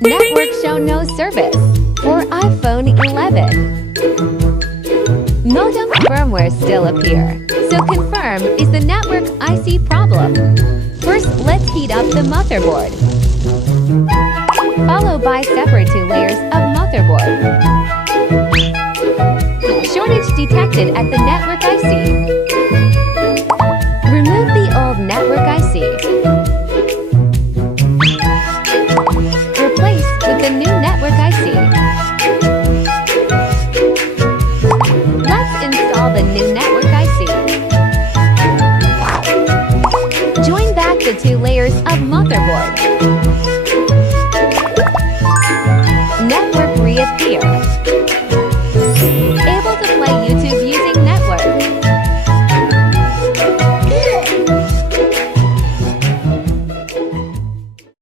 Network show no service for iPhone 11. Modem firmware still appear, so confirm is the network IC problem. First, let's heat up the motherboard, followed by separate 2 layers of motherboard. Shortage detected at the network IC.